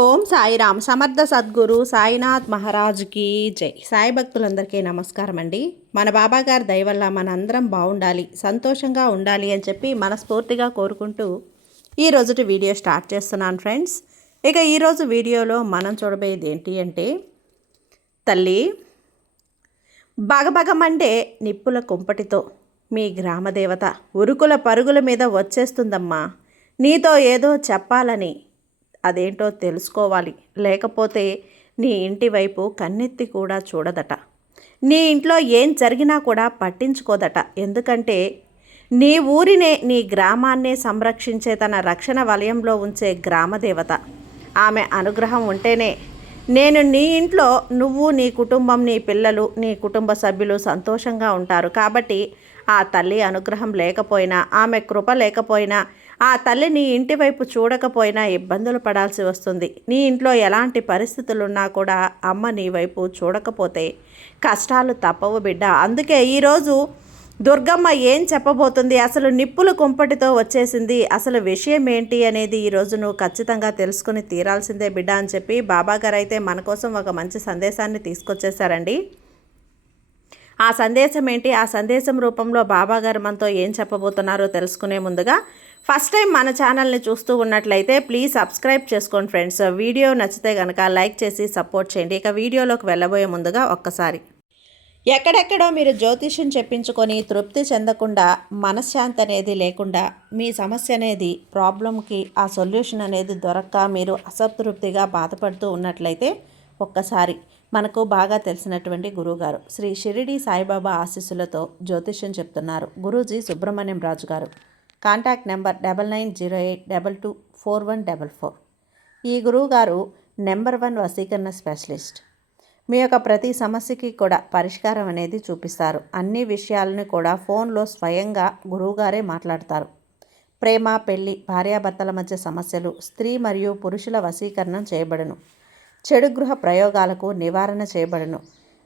ఓం సాయిరామ్. సమర్థ సద్గురు సాయినాథ్ మహారాజ్కి జై. సాయి భక్తులందరికీ నమస్కారం అండి. మన బాబాగారి దయ వల్ల మనందరం బాగుండాలి, సంతోషంగా ఉండాలి అని చెప్పి మనస్ఫూర్తిగా కోరుకుంటూ ఈరోజుటి వీడియో స్టార్ట్ చేస్తున్నాను ఫ్రెండ్స్. ఇక ఈరోజు వీడియోలో మనం చూడబోయేది ఏంటి అంటే, తల్లి బగబగమండే నిప్పుల కుంపటితో మీ గ్రామదేవత ఉరుకుల పరుగుల మీద వచ్చేస్తుందమ్మా. నీతో ఏదో చెప్పాలని, అదేంటో తెలుసుకోవాలి, లేకపోతే నీ ఇంటి వైపు కన్నెత్తి కూడా చూడదట. నీ ఇంట్లో ఏం జరిగినా కూడా పట్టించుకోదట. ఎందుకంటే నీ ఊరినే, నీ గ్రామాన్నే సంరక్షించే, తన రక్షణ వలయంలో ఉంచే గ్రామదేవత. ఆమె అనుగ్రహం ఉంటేనే నేను నీ ఇంట్లో, నువ్వు, నీ కుటుంబం, నీ పిల్లలు, నీ కుటుంబ సభ్యులు సంతోషంగా ఉంటారు. కాబట్టి ఆ తల్లి అనుగ్రహం లేకపోయినా, ఆమె కృప లేకపోయినా, ఆ తల్లి నీ ఇంటి వైపు చూడకపోయినా ఇబ్బందులు పడాల్సి వస్తుంది. నీ ఇంట్లో ఎలాంటి పరిస్థితులున్నా కూడా అమ్మ నీ వైపు చూడకపోతే కష్టాలు తప్పవు బిడ్డ. అందుకే ఈరోజు దుర్గమ్మ ఏం చెప్పబోతుంది, అసలు నిప్పుల కుంపటితో వచ్చేసింది, అసలు విషయం ఏంటి అనేది ఈరోజు నువ్వు ఖచ్చితంగా తెలుసుకుని తీరాల్సిందే బిడ్డ అని చెప్పి బాబాగారు అయితే మన కోసం ఒక మంచి సందేశాన్ని తీసుకొచ్చేసారండి. ఆ సందేశం ఏంటి, ఆ సందేశం రూపంలో బాబాగారు మనతో ఏం చెప్పబోతున్నారో తెలుసుకునే ముందుగా ఫస్ట్ టైం మన ఛానల్ని చూస్తూ ఉన్నట్లయితే ప్లీజ్ సబ్స్క్రైబ్ చేసుకోండి ఫ్రెండ్స్. వీడియో నచ్చితే కనుక లైక్ చేసి సపోర్ట్ చేయండి. ఇక వీడియోలోకి వెళ్ళబోయే ముందుగా ఒక్కసారి, ఎక్కడెక్కడో మీరు జ్యోతిష్యం చెప్పించుకొని తృప్తి చెందకుండా, మనశ్శాంతి అనేది లేకుండా, మీ సమస్య అనేది, ప్రాబ్లంకి ఆ సొల్యూషన్ అనేది దొరక్క మీరు అసంతృప్తిగా బాధపడుతూ ఉన్నట్లయితే ఒక్కసారి మనకు బాగా తెలిసినటువంటి గురువుగారు శ్రీ షిరిడి సాయిబాబా ఆశీస్సులతో జ్యోతిష్యం చెప్తున్నారు గురూజీ సుబ్రహ్మణ్యం రాజు గారు. Contact number 9908224144. ఈ గురువుగారు నెంబర్ 1 వశీకరణ స్పెషలిస్ట్. మీ యొక్క ప్రతి సమస్యకి కూడా పరిష్కారం అనేది చూపిస్తారు. అన్ని విషయాలను కూడా ఫోన్లో స్వయంగా గురువుగారే మాట్లాడతారు. ప్రేమ, పెళ్లి, భార్యాభర్తల మధ్య సమస్యలు, స్త్రీ మరియు పురుషుల వశీకరణం చేయబడును. చెడు గృహ ప్రయోగాలకు నివారణ చేయబడును.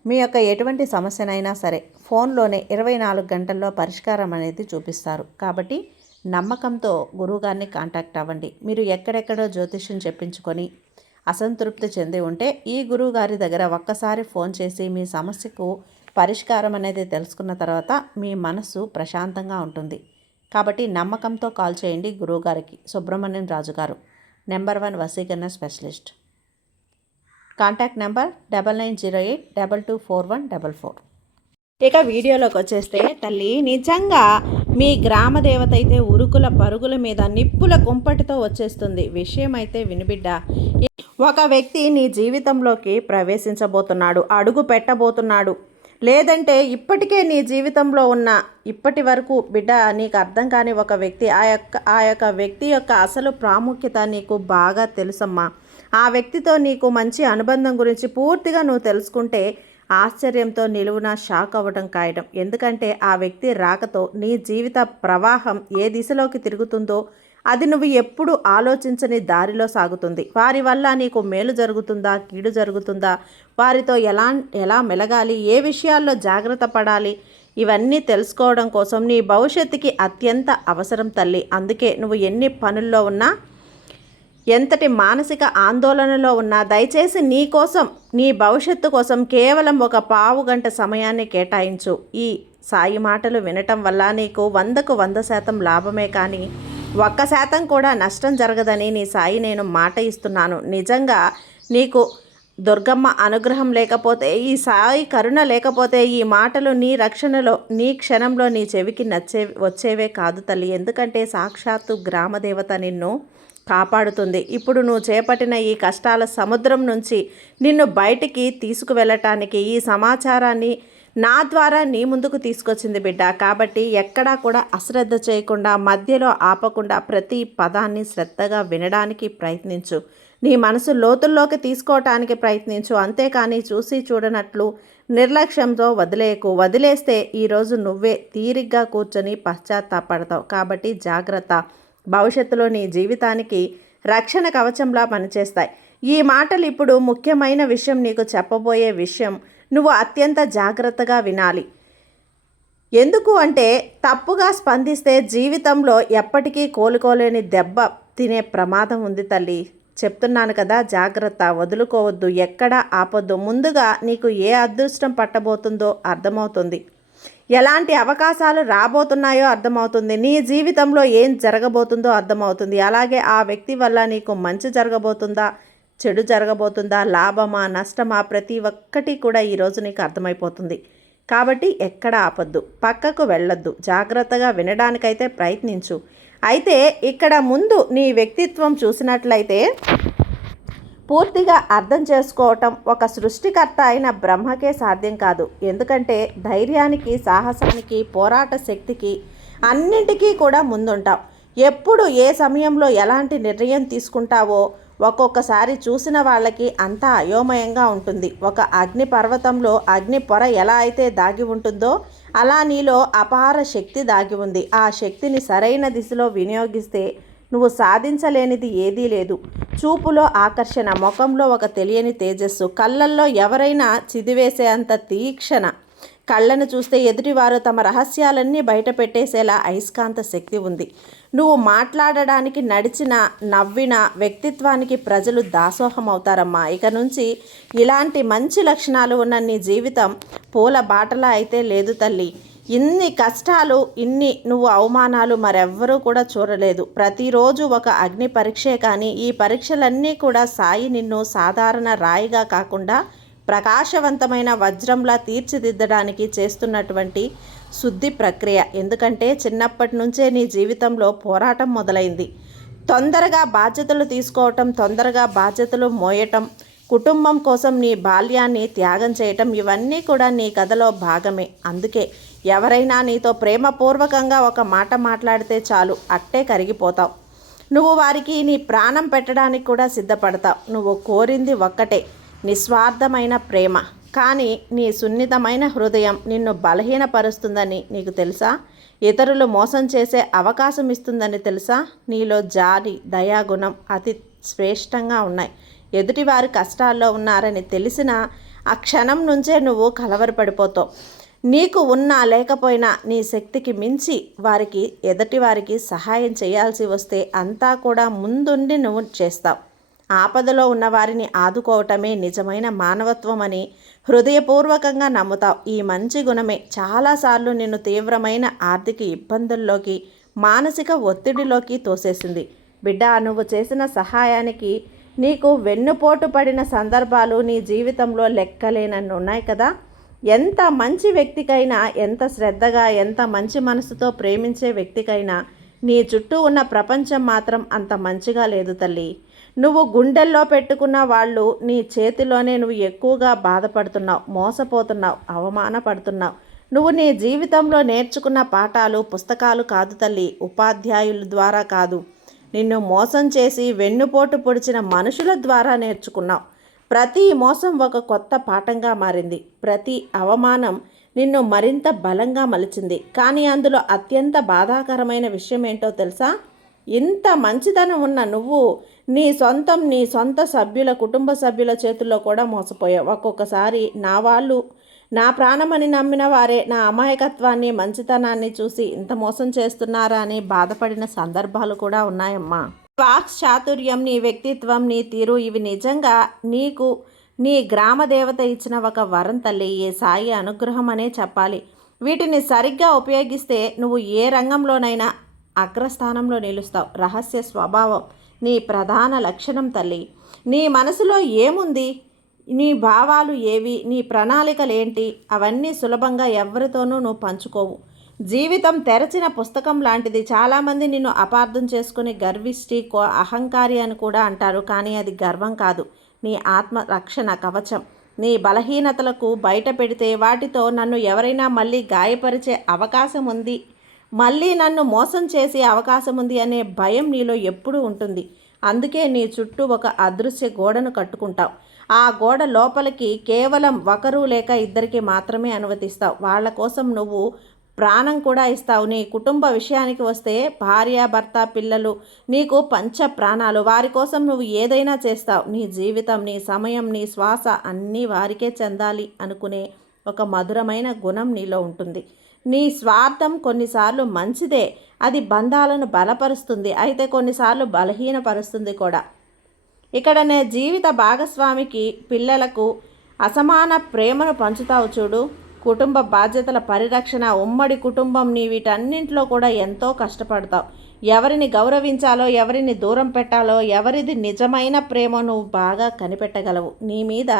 మీ యొక్క ఎటువంటి సమస్యనైనా సరే ఫోన్లోనే 24 గంటల్లో పరిష్కారం అనేది చూపిస్తారు. కాబట్టి నమ్మకంతో గురువుగారిని కాంటాక్ట్ అవ్వండి. మీరు ఎక్కడెక్కడో జ్యోతిష్యం చెప్పించుకొని అసంతృప్తి చెంది ఉంటే ఈ గురువుగారి దగ్గర ఒక్కసారి ఫోన్ చేసి మీ సమస్యకు పరిష్కారం అనేది తెలుసుకున్న తర్వాత మీ మనసు ప్రశాంతంగా ఉంటుంది. కాబట్టి నమ్మకంతో కాల్ చేయండి గురువుగారికి. సుబ్రహ్మణ్యం రాజు గారు, నెంబర్ 1 వశీకరణ స్పెషలిస్ట్. Contact number 9908224144. ఇక వీడియోలోకి వచ్చేస్తే, తల్లి నిజంగా మీ గ్రామ దేవత అయితే ఉరుకుల పరుగుల మీద నిప్పుల కుంపటితో వచ్చేస్తుంది. విషయం అయితే వినిబిడ్డ, ఒక వ్యక్తి నీ జీవితంలోకి ప్రవేశించబోతున్నాడు, అడుగు పెట్టబోతున్నాడు. లేదంటే ఇప్పటికే నీ జీవితంలో ఉన్న, ఇప్పటి వరకు బిడ్డ నీకు అర్థం కాని ఒక వ్యక్తి, ఆ యొక్క వ్యక్తి యొక్క అసలు ప్రాముఖ్యత నీకు బాగా తెలుసమ్మా. ఆ వ్యక్తితో నీకు మంచి అనుబంధం గురించి పూర్తిగా నువ్వు తెలుసుకుంటే ఆశ్చర్యంతో నిలువున షాక్ అవ్వడం ఖాయం. ఎందుకంటే ఆ వ్యక్తి రాకతో నీ జీవిత ప్రవాహం ఏ దిశలోకి తిరుగుతుందో అది నువ్వు ఎప్పుడు ఆలోచించని దారిలో సాగుతుంది. వారి వల్ల నీకు మేలు జరుగుతుందా, కీడు జరుగుతుందా, వారితో ఎలా మెలగాలి, ఏ విషయాల్లో జాగ్రత్త పడాలి, ఇవన్నీ తెలుసుకోవడం కోసం నీ భవిష్యత్తుకి అత్యంత అవసరం తల్లి. అందుకే నువ్వు ఎన్ని పనుల్లో ఉన్నా, ఎంతటి మానసిక ఆందోళనలో ఉన్నా దయచేసి నీ కోసం, నీ భవిష్యత్తు కోసం కేవలం ఒక పావు గంట సమయాన్ని కేటాయించు. ఈ సాయి మాటలు వినటం వల్ల నీకు 100కు 100% లాభమే, కానీ 1% కూడా నష్టం జరగదని నీ సాయి నేను మాట ఇస్తున్నాను. నిజంగా నీకు దుర్గమ్మ అనుగ్రహం లేకపోతే, ఈ సాయి కరుణ లేకపోతే ఈ మాటలు నీ రక్షణలో, నీ క్షణంలో నీ చెవికి వచ్చేవే కాదు తల్లి. ఎందుకంటే సాక్షాత్తు గ్రామదేవత నిన్ను కాపాడుతుంది. ఇప్పుడు నువ్వు చేపట్టిన ఈ కష్టాల సముద్రం నుంచి నిన్ను బయటికి తీసుకువెళ్ళటానికి ఈ సమాచారాన్ని నా ద్వారా నీ ముందుకు తీసుకొచ్చింది బిడ్డ. కాబట్టి ఎక్కడా కూడా అశ్రద్ధ చేయకుండా, మధ్యలో ఆపకుండా ప్రతి పదాన్ని శ్రద్ధగా వినడానికి ప్రయత్నించు. నీ మనసు లోతుల్లోకి తీసుకోవటానికి ప్రయత్నించు. అంతేకాని చూసి చూడనట్లు నిర్లక్ష్యంతో వదిలేయకు. వదిలేస్తే ఈరోజు నువ్వే తీరిగ్గా కూర్చొని పశ్చాత్తాపడతావు. కాబట్టి జాగ్రత్త. భవిష్యత్తులో నీ జీవితానికి రక్షణ కవచంలా పనిచేస్తాయి. ఈ మాటలు ఇప్పుడు ముఖ్యమైన విషయం, నీకు చెప్పబోయే విషయం నువ్వు అత్యంత జాగ్రత్తగా వినాలి. ఎందుకు అంటే తప్పుగా స్పందిస్తే జీవితంలో ఎప్పటికీ కోలుకోలేని దెబ్బ తినే ప్రమాదం ఉంది తల్లి. చెప్తున్నాను కదా, జాగ్రత్త, వదులుకోవద్దు, ఎక్కడా ఆపొద్దు. ముందుగా నీకు ఏ అదృష్టం పట్టబోతుందో అర్థమవుతుంది, ఎలాంటి అవకాశాలు రాబోతున్నాయో అర్థమవుతుంది, నీ జీవితంలో ఏం జరగబోతుందో అర్థమవుతుంది. అలాగే ఆ వ్యక్తి వల్ల నీకు మంచి జరగబోతుందా, చెడు జరగబోతుందా, లాభమా, నష్టమా, ప్రతి ఒక్కటి కూడా ఈరోజు నీకు అర్థమైపోతుంది. కాబట్టి ఎక్కడ ఆపొద్దు, పక్కకు వెళ్ళొద్దు, జాగ్రత్తగా వినడానికైతే ప్రయత్నించు. అయితే ఇక్కడ ముందు నీ వ్యక్తిత్వం చూసినట్లయితే పూర్తిగా అర్థం చేసుకోవటం ఒక సృష్టికర్త అయిన బ్రహ్మకే సాధ్యం కాదు. ఎందుకంటే ధైర్యానికి, సాహసానికి, పోరాట శక్తికి అన్నింటికీ కూడా ముందుంటావు. ఎప్పుడు ఏ సమయంలో ఎలాంటి నిర్ణయం తీసుకుంటావో ఒక్కొక్కసారి చూసిన వాళ్ళకి అంతా అయోమయంగా ఉంటుంది. ఒక అగ్ని పర్వతంలో అగ్ని పొర ఎలా అయితే దాగి ఉంటుందో అలా నీలో అపార శక్తి దాగి ఉంది. ఆ శక్తిని సరైన దిశలో వినియోగిస్తే నువ్వు సాధించలేనిది ఏదీ లేదు. చూపులో ఆకర్షణ, ముఖంలో ఒక తెలియని తేజస్సు, కళ్ళల్లో ఎవరైనా చిదివేసే అంత తీక్షణ, కళ్ళను చూస్తే ఎదుటివారు తమ రహస్యాలన్నీ బయట పెట్టేసేలా అయస్కాంత శక్తి ఉంది. నువ్వు మాట్లాడడానికి, నడిచిన, నవ్విన వ్యక్తిత్వానికి ప్రజలు దాసోహం అవుతారమ్మా. ఇక నుంచి ఇలాంటి మంచి లక్షణాలు ఉన్న నీ జీవితం పూల బాటలా అయితే లేదు తల్లి. ఇన్ని కష్టాలు, ఇన్ని నువ్వు అవమానాలు మరెవ్వరూ కూడా చూడలేదు. ప్రతిరోజు ఒక అగ్ని పరీక్షే, కానీ ఈ పరీక్షలన్నీ కూడా సాయి నిన్ను సాధారణ రాయిగా కాకుండా ప్రకాశవంతమైన వజ్రంలా తీర్చిదిద్దడానికి చేస్తున్నటువంటి శుద్ధి ప్రక్రియ. ఎందుకంటే చిన్నప్పటి నుంచే నీ జీవితంలో పోరాటం మొదలైంది. తొందరగా బాధ్యతలు తీసుకోవటం, తొందరగా బాధ్యతలు మోయటం, కుటుంబం కోసం నీ బాల్యాన్ని త్యాగం చేయటం, ఇవన్నీ కూడా నీ కథలో భాగమే. అందుకే ఎవరైనా నీతో ప్రేమపూర్వకంగా ఒక మాట మాట్లాడితే చాలు, అట్టే కరిగిపోతావు. నువ్వు వారికి నీ ప్రాణం పెట్టడానికి కూడా సిద్ధపడతావు. నువ్వు కోరింది ఒక్కటే, నిస్వార్థమైన ప్రేమ. కానీ నీ సున్నితమైన హృదయం నిన్ను బలహీనపరుస్తుందని నీకు తెలుసా? ఇతరులు మోసం చేసే అవకాశం ఇస్తుందని తెలుసా? నీలో జాలి, దయాగుణం అతి శ్రేష్టంగా ఉన్నాయి. ఎదుటివారు కష్టాల్లో ఉన్నారని తెలిసిన ఆ క్షణం నుంచే నువ్వు కలవరపడిపోతావు. నీకు ఉన్నా లేకపోయినా నీ శక్తికి మించి వారికి, ఎదుటివారికి సహాయం చేయాల్సి వస్తే అంతా కూడా ముందుండి నువ్వు చేస్తావు. ఆపదలో ఉన్న వారిని ఆదుకోవటమే నిజమైన మానవత్వం అని హృదయపూర్వకంగా నమ్ముతావు. ఈ మంచి గుణమే చాలాసార్లు నిన్ను తీవ్రమైన ఆర్థిక ఇబ్బందుల్లోకి, మానసిక ఒత్తిడిలోకి తోసేసింది. బిడ్డ, నువ్వు చేసిన సహాయానికి నీకు వెన్నుపోటు పడిన సందర్భాలు నీ జీవితంలో లెక్కలేనన్ని ఉన్నాయి కదా. ఎంత మంచి వ్యక్తికైనా, ఎంత శ్రద్ధగా, ఎంత మంచి మనసుతో ప్రేమించే వ్యక్తికైనా నీ చుట్టూ ఉన్న ప్రపంచం మాత్రం అంత మంచిగా లేదు తల్లి. నువ్వు గుండెల్లో పెట్టుకున్న వాళ్ళు నీ చేతిలోనే నువ్వు ఎక్కువగా బాధపడుతున్నావు, మోసపోతున్నావు, అవమానపడుతున్నావు. నువ్వు నీ జీవితంలో నేర్చుకున్న పాఠాలు పుస్తకాలు కాదు తల్లి, ఉపాధ్యాయుల ద్వారా కాదు, నిన్ను మోసం చేసి వెన్నుపోటు పొడిచిన మనుషుల ద్వారా నేర్చుకున్నావు. ప్రతి మోసం ఒక కొత్త పాఠంగా మారింది. ప్రతి అవమానం నిన్ను మరింత బలంగా మలిచింది. కానీ అందులో అత్యంత బాధాకరమైన విషయం ఏంటో తెలుసా? ఇంత మంచితనం ఉన్న నువ్వు నీ సొంత సభ్యుల, కుటుంబ సభ్యుల చేతుల్లో కూడా మోసపోయావు. ఒక్కొక్కసారి నా వాళ్ళు, నా ప్రాణమని నమ్మిన వారే నా అమాయకత్వాన్ని, మంచితనాన్ని చూసి ఇంత మోసం చేస్తున్నారా అని బాధపడిన సందర్భాలు కూడా ఉన్నాయమ్మా. వాక్ చాతుర్యం, నీ వ్యక్తిత్వం, నీ తీరు, ఇవి నిజంగా నీకు నీ గ్రామ దేవత ఇచ్చిన ఒక వరం తల్లి. ఏ సాయి అనుగ్రహం అనే చెప్పాలి. వీటిని సరిగ్గా ఉపయోగిస్తే నువ్వు ఏ రంగంలోనైనా అగ్రస్థానంలో నిలుస్తావు. రహస్య స్వభావం నీ ప్రధాన లక్షణం తల్లి. నీ మనసులో ఏముంది, నీ భావాలు ఏవి, నీ ప్రణాళికలేంటి, అవన్నీ సులభంగా ఎవరితోనూ నువ్వు పంచుకోవు. జీవితం తెరచిన పుస్తకం లాంటిది. చాలామంది నిన్ను అపార్థం చేసుకుని గర్విష్టి, అహంకారి అని కూడా అంటారు. కానీ అది గర్వం కాదు, నీ ఆత్మ రక్షణ కవచం. నీ బలహీనతలకు బయట పెడితే వాటితో నన్ను ఎవరైనా మళ్ళీ గాయపరిచే అవకాశం ఉంది, మళ్ళీ నన్ను మోసం చేసే అవకాశం ఉంది అనే భయం నీలో ఎప్పుడూ ఉంటుంది. అందుకే నీ చుట్టూ ఒక అదృశ్య గోడను కట్టుకుంటావు. ఆ గోడ లోపలికి కేవలం ఒకరు లేక ఇద్దరికి మాత్రమే అనుమతిస్తావు. వాళ్ళ కోసం నువ్వు ప్రాణం కూడా ఇస్తావు. నీ కుటుంబ విషయానికి వస్తే భార్య, భర్త, పిల్లలు నీకు పంచ ప్రాణాలు. వారి కోసం నువ్వు ఏదైనా చేస్తావు. నీ జీవితం, నీ సమయం, నీ శ్వాస అన్నీ వారికే చెందాలి అనుకునే ఒక మధురమైన గుణం నీలో ఉంటుంది. నీ స్వార్థం కొన్నిసార్లు మంచిదే, అది బంధాలను బలపరుస్తుంది, అయితే కొన్నిసార్లు బలహీనపరుస్తుంది కూడా. ఇక్కడ నీ జీవిత భాగస్వామికి పిల్లలకు అసమాన ప్రేమను పంచుతావు చూడు. కుటుంబ బాధ్యతల పరిరక్షణ, ఉమ్మడి కుటుంబం, నీ వీటన్నింటిలో కూడా ఎంతో కష్టపడతావు. ఎవరిని గౌరవించాలో, ఎవరిని దూరం పెట్టాలో, ఎవరిది నిజమైన ప్రేమో నువ్వు బాగా కనిపెట్టగలవు. నీ మీద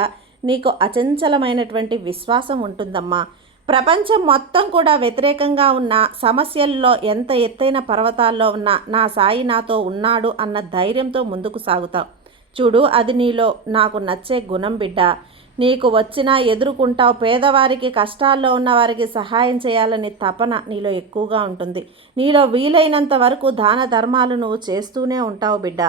నీకు అచంచలమైనటువంటి విశ్వాసం ఉంటుందమ్మా. ప్రపంచం మొత్తం కూడా వ్యతిరేకంగా ఉన్న, సమస్యల్లో ఎంత ఎత్తైన పర్వతాల్లో ఉన్న నా సాయి నాతో ఉన్నాడు అన్న ధైర్యంతో ముందుకు సాగుతావు చూడు. అది నీలో నాకు నచ్చే గుణం బిడ్డ. నీకు వచ్చినా ఎదుర్కొంటావు. పేదవారికి, కష్టాల్లో ఉన్న వారికి సహాయం చేయాలని తపన నీలో ఎక్కువగా ఉంటుంది. నీలో వీలైనంత వరకు దాన ధర్మాలు నువ్వు చేస్తూనే ఉంటావు బిడ్డ.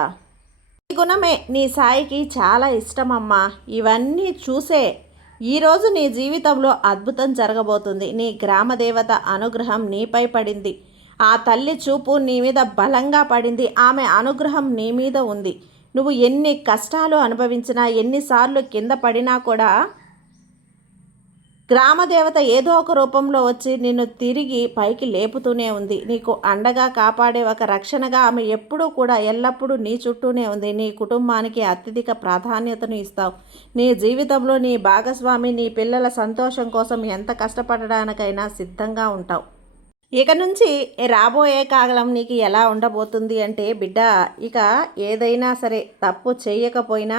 ఈ గుణమే నీ సాయికి చాలా ఇష్టమమ్మా. ఇవన్నీ చూసే ఈరోజు నీ జీవితంలో అద్భుతం జరగబోతుంది. నీ గ్రామదేవత అనుగ్రహం నీపై పడింది. ఆ తల్లి చూపు నీ మీద బలంగా పడింది. ఆమె అనుగ్రహం నీ మీద ఉంది. నువ్వు ఎన్ని కష్టాలు అనుభవించినా, ఎన్నిసార్లు కింద పడినా కూడా గ్రామదేవత ఏదో ఒక రూపంలో వచ్చి నిన్ను తిరిగి పైకి లేపుతూనే ఉంది. నీకు అండగా కాపాడే ఒక రక్షణగా ఆమె ఎప్పుడూ కూడా ఎల్లప్పుడూ నీ చుట్టూనే ఉంది. నీ కుటుంబానికి అత్యధిక ప్రాధాన్యతను ఇస్తావు. నీ జీవితంలో నీ భాగస్వామి, నీ పిల్లల సంతోషం కోసం ఎంత కష్టపడడానికైనా సిద్ధంగా ఉంటావు. ఇక నుంచి రాబోయే కాలం నీకు ఎలా ఉండబోతుంది అంటే బిడ్డ, ఇక ఏదైనా సరే తప్పు చేయకపోయినా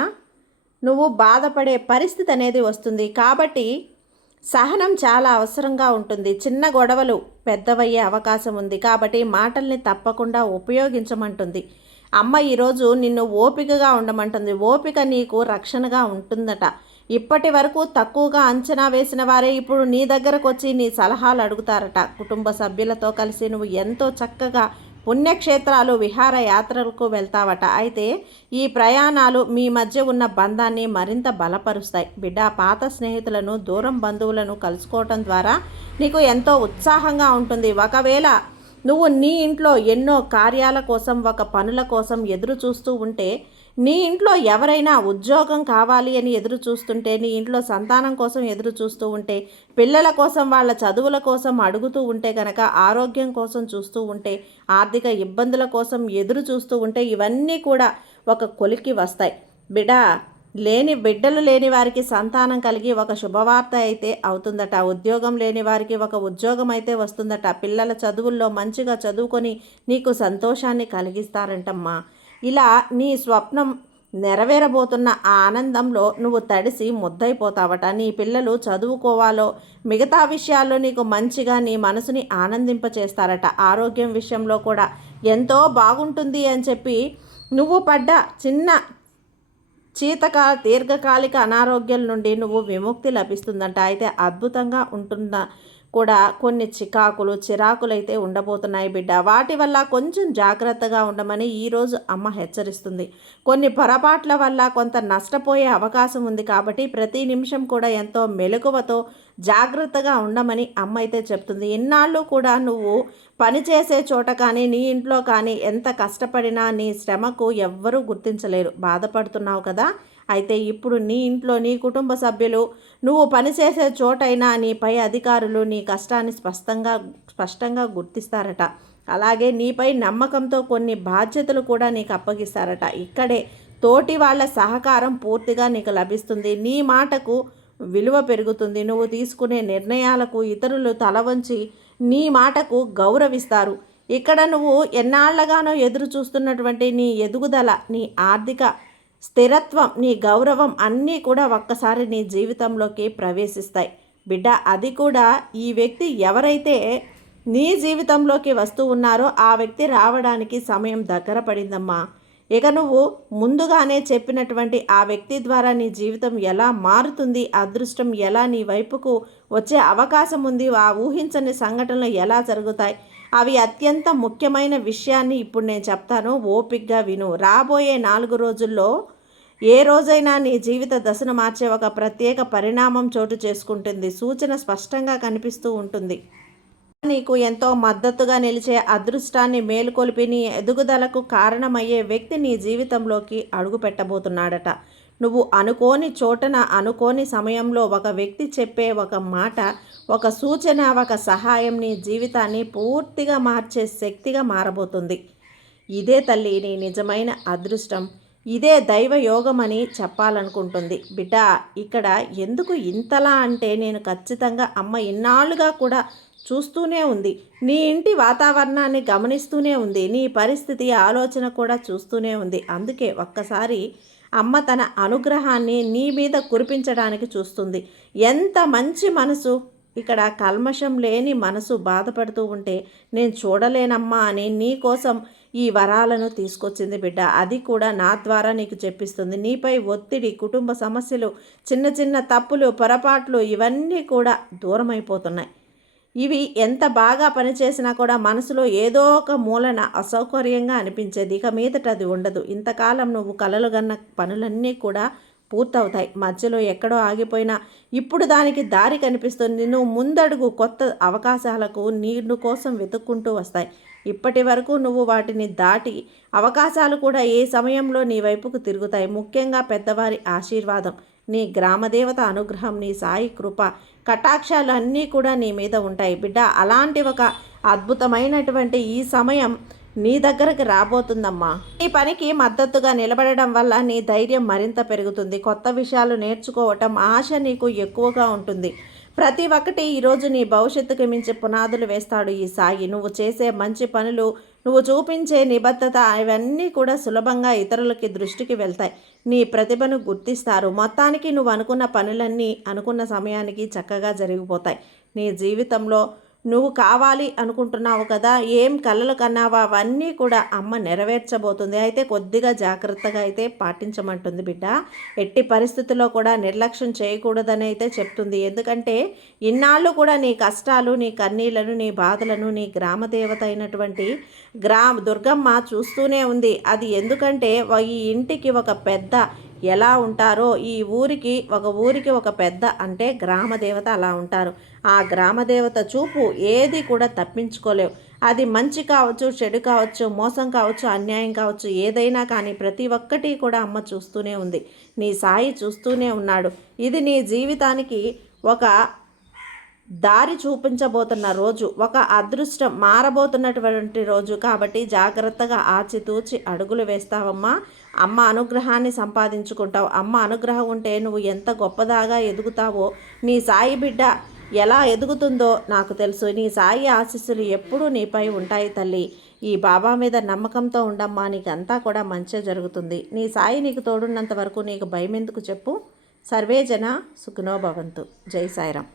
నువ్వు బాధపడే పరిస్థితి అనేది వస్తుంది. కాబట్టి సహనం చాలా అవసరంగా ఉంటుంది. చిన్న గొడవలు పెద్దవయ్యే అవకాశం ఉంది. కాబట్టి మాటల్ని తప్పకుండా ఉపయోగించమంటుంది అమ్మ. ఈరోజు నిన్ను ఓపికగా ఉండమంటుంది. ఓపిక నీకు రక్షణగా ఉంటుందట. ఇప్పటి వరకు తక్కువగా అంచనా వేసిన వారే ఇప్పుడు నీ దగ్గరకు వచ్చి నీ సలహాలు అడుగుతారట. కుటుంబ సభ్యులతో కలిసి నువ్వు ఎంతో చక్కగా పుణ్యక్షేత్రాలు, విహారయాత్రలకు వెళ్తావట. అయితే ఈ ప్రయాణాలు మీ మధ్య ఉన్న బంధాన్ని మరింత బలపరుస్తాయి బిడ్డ. పాత స్నేహితులను, దూరం బంధువులను కలుసుకోవటం ద్వారా నీకు ఎంతో ఉత్సాహంగా ఉంటుంది. ఒకవేళ నువ్వు నీ ఇంట్లో ఎన్నో కార్యాల కోసం, ఒక పనుల కోసం ఎదురు చూస్తూ ఉంటే, నీ ఇంట్లో ఎవరైనా ఉద్యోగం కావాలి అని ఎదురు చూస్తుంటే, నీ ఇంట్లో సంతానం కోసం ఎదురు చూస్తూ ఉంటే, పిల్లల కోసం, వాళ్ళ చదువుల కోసం అడుగుతూ ఉంటే కనుక, ఆరోగ్యం కోసం చూస్తూ ఉంటే, ఆర్థిక ఇబ్బందుల కోసం ఎదురు చూస్తూ ఉంటే, ఇవన్నీ కూడా ఒక కొలికి వస్తాయి బిడ్డ. బిడ్డలు లేని వారికి సంతానం కలిగి ఒక శుభవార్త అయితే అవుతుందట. ఉద్యోగం లేని వారికి ఒక ఉద్యోగం అయితే వస్తుందట. పిల్లల చదువుల్లో మంచిగా చదువుకొని నీకు సంతోషాన్ని కలిగిస్తారంటమ్మా. ఇలా నీ స్వప్నం నెరవేరబోతున్న ఆ ఆనందంలో నువ్వు తడిసి ముద్దైపోతావట. నీ పిల్లలు చదువుకోవాలో, మిగతా విషయాల్లో నీకు మంచిగా నీ మనసుని ఆనందింపచేస్తారట. ఆరోగ్యం విషయంలో కూడా ఎంతో బాగుంటుంది అని చెప్పి నువ్వు పడ్డ చిన్న దీర్ఘకాలిక అనారోగ్యాల నుండి నువ్వు విముక్తి లభిస్తుందంట. అయితే అద్భుతంగా ఉంటుందా కూడా కొన్ని చిరాకులు అయితే ఉండబోతున్నాయి బిడ్డ. వాటి వల్ల కొంచెం జాగ్రత్తగా ఉండమని ఈరోజు అమ్మ హెచ్చరిస్తుంది. కొన్ని పొరపాట్ల వల్ల కొంత నష్టపోయే అవకాశం ఉంది. కాబట్టి ప్రతి నిమిషం కూడా ఎంతో మెలకువతో జాగ్రత్తగా ఉండమని అమ్మ అయితే చెప్తుంది. ఇన్నాళ్ళు కూడా నువ్వు పనిచేసే చోట కానీ, నీ ఇంట్లో కానీ ఎంత కష్టపడినా నీ శ్రమకు ఎవ్వరూ గుర్తించలేరు. బాధపడుతున్నావు కదా. అయితే ఇప్పుడు నీ ఇంట్లో నీ కుటుంబ సభ్యులు, నువ్వు పనిచేసే చోటైనా నీ పై అధికారులు నీ కష్టాన్ని స్పష్టంగా గుర్తిస్తారట. అలాగే నీపై నమ్మకంతో కొన్ని బాధ్యతలు కూడా నీకు అప్పగిస్తారట. ఇక్కడే తోటి వాళ్ళ సహకారం పూర్తిగా నీకు లభిస్తుంది. నీ మాటకు విలువ పెరుగుతుంది. నువ్వు తీసుకునే నిర్ణయాలకు ఇతరులు తల వంచి నీ మాటకు గౌరవిస్తారు. ఇక్కడ నువ్వు ఎన్నాళ్లగానో ఎదురు చూస్తున్నటువంటి నీ ఎదుగుదల, నీ ఆర్థిక స్థిరత్వం, నీ గౌరవం అన్నీ కూడా ఒక్కసారి నీ జీవితంలోకి ప్రవేశిస్తాయి బిడ్డ. అది కూడా ఈ వ్యక్తి ఎవరైతే నీ జీవితంలోకి వస్తూ ఉన్నారో ఆ వ్యక్తి రావడానికి సమయం దగ్గర పడిందమ్మా. ఇక నువ్వు ముందుగానే చెప్పినటువంటి ఆ వ్యక్తి ద్వారా నీ జీవితం ఎలా మారుతుంది, అదృష్టం ఎలా నీ వైపుకు వచ్చే అవకాశం ఉంది, ఆ ఊహించని సంఘటనలు ఎలా జరుగుతాయి, అవి అత్యంత ముఖ్యమైన విషయాన్ని ఇప్పుడు నేను చెప్తాను. ఓపికగా విను. రాబోయే 4 రోజుల్లో ఏ రోజైనా నీ జీవిత దశను మార్చే ఒక ప్రత్యేక పరిణామం చోటు చేసుకుంటుంది. సూచన స్పష్టంగా కనిపిస్తూ ఉంటుంది. నీకు ఎంతో మద్దతుగా నిలిచే అదృష్టాన్ని మేలుకొలిపి నీ ఎదుగుదలకు కారణమయ్యే వ్యక్తి నీ జీవితంలోకి అడుగు పెట్టబోతున్నాడట. నువ్వు అనుకోని చోటన, అనుకోని సమయంలో ఒక వ్యక్తి చెప్పే ఒక మాట, ఒక సూచన, ఒక సహాయం నీ జీవితాన్ని పూర్తిగా మార్చే శక్తిగా మారబోతుంది. ఇదే తల్లి నీ నిజమైన అదృష్టం. ఇదే దైవ యోగమని చెప్పాలనుకుంటుంది. బిడ్డ, ఇక్కడ ఎందుకు ఇంతలా అంటే నేను ఖచ్చితంగా అమ్మ ఇన్నాళ్ళుగా కూడా చూస్తూనే ఉంది. నీ ఇంటి వాతావరణాన్ని గమనిస్తూనే ఉంది. నీ పరిస్థితి ఆలోచన కూడా చూస్తూనే ఉంది. అందుకే ఒక్కసారి అమ్మ తన అనుగ్రహాన్ని నీ మీద కురిపించడానికి చూస్తుంది. ఎంత మంచి మనసు! ఇక్కడ కల్మషం లేని మనసు బాధపడుతూ ఉంటే నేను చూడలేనమ్మా అని నీ కోసం ఈ వరాలను తీసుకొచ్చింది బిడ్డ. అది కూడా నా ద్వారా నీకు చెప్పిస్తుంది. నీపై ఒత్తిడి, కుటుంబ సమస్యలు, చిన్న చిన్న తప్పులు, పొరపాట్లు ఇవన్నీ కూడా దూరమైపోతున్నాయి. ఇవి ఎంత బాగా పనిచేసినా కూడా మనసులో ఏదో ఒక మూలన అసౌకర్యంగా అనిపించేది. ఇక మీదట అది ఉండదు. ఇంతకాలం నువ్వు కలలుగన్న పనులన్నీ కూడా పూర్తవుతాయి. మధ్యలో ఎక్కడో ఆగిపోయినా ఇప్పుడు దానికి దారి కనిపిస్తుంది. నువ్వు ముందడుగు కొత్త అవకాశాలకు నీరు కోసం వెతుక్కుంటూ వస్తాయి. ఇప్పటి వరకు నువ్వు వాటిని దాటి అవకాశాలు కూడా ఏ సమయంలో నీ వైపుకు తిరుగుతాయి. ముఖ్యంగా పెద్దవారి ఆశీర్వాదం, నీ గ్రామదేవత అనుగ్రహం, నీ సాయి కృప కటాక్షాలు అన్నీ కూడా నీ మీద ఉంటాయి బిడ్డ. అలాంటి ఒక అద్భుతమైనటువంటి ఈ సమయం నీ దగ్గరకు రాబోతుందమ్మా. ఈ పనికి మద్దతుగా నిలబడడం వల్ల నీ ధైర్యం మరింత పెరుగుతుంది. కొత్త విషయాలు నేర్చుకోవటం ఆశ నీకు ఎక్కువగా ఉంటుంది. ప్రతి ఒక్కటి ఈరోజు నీ భవిష్యత్తుకు మించి పునాదులు వేస్తాడు ఈ సాయి. నువ్వు చేసే మంచి పనులు, నువ్వు చూపించే నిబద్ధత ఇవన్నీ కూడా సులభంగా ఇతరులకి దృష్టికి వెళ్తాయి. నీ ప్రతిభను గుర్తిస్తారు. మొత్తానికి నువ్వు అనుకున్న పనులన్నీ అనుకున్న సమయానికి చక్కగా జరిగిపోతాయి. నీ జీవితంలో నువ్వు కావాలి అనుకుంటున్నావు కదా, ఏం కలలు కన్నావా అవన్నీ కూడా అమ్మ నెరవేర్చబోతుంది. అయితే కొద్దిగా జాగ్రత్తగా అయితే పాటించమంటుంది బిడ్డ. ఎట్టి పరిస్థితుల్లో కూడా నిర్లక్ష్యం చేయకూడదని అయితే చెప్తుంది. ఎందుకంటే ఇన్నాళ్ళు కూడా నీ కష్టాలు, నీ కన్నీళ్లను, నీ బాధలను నీ గ్రామదేవత అయినటువంటి దుర్గమ్మ చూస్తూనే ఉంది. అది ఎందుకంటే ఈ ఇంటికి ఒక పెద్ద ఎలా ఉంటారో ఈ ఊరికి ఒక పెద్ద అంటే గ్రామదేవత అలా ఉంటారు. ఆ గ్రామదేవత చూపు ఏది కూడా తప్పించుకోలేవు. అది మంచి కావచ్చు, చెడు కావచ్చు, మోసం కావచ్చు, అన్యాయం కావచ్చు, ఏదైనా కానీ ప్రతి ఒక్కటి కూడా అమ్మ చూస్తూనే ఉంది. నీ సాయి చూస్తూనే ఉన్నాడు. ఇది నీ జీవితానికి ఒక దారి చూపించబోతున్న రోజు, ఒక అదృష్టం మారబోతున్నటువంటి రోజు. కాబట్టి జాగ్రత్తగా ఆచితూచి అడుగులు వేస్తావమ్మా. అమ్మ అనుగ్రహాన్ని సంపాదించుకుంటావు. అమ్మ అనుగ్రహం ఉంటే నువ్వు ఎంత గొప్పదాగా ఎదుగుతావో, నీ సాయి బిడ్డ ఎలా ఎదుగుతుందో నాకు తెలుసు. నీ సాయి ఆశీస్సులు ఎప్పుడూ నీపై ఉంటాయి తల్లి. ఈ బాబా మీద నమ్మకంతో ఉండమ్మా. నీకంతా కూడా మంచి జరుగుతుంది. నీ సాయి నీకు తోడున్నంత వరకు నీకు భయం ఎందుకు చెప్పు. సర్వే జన సుఖినో భవంతు. జై సాయిరాం.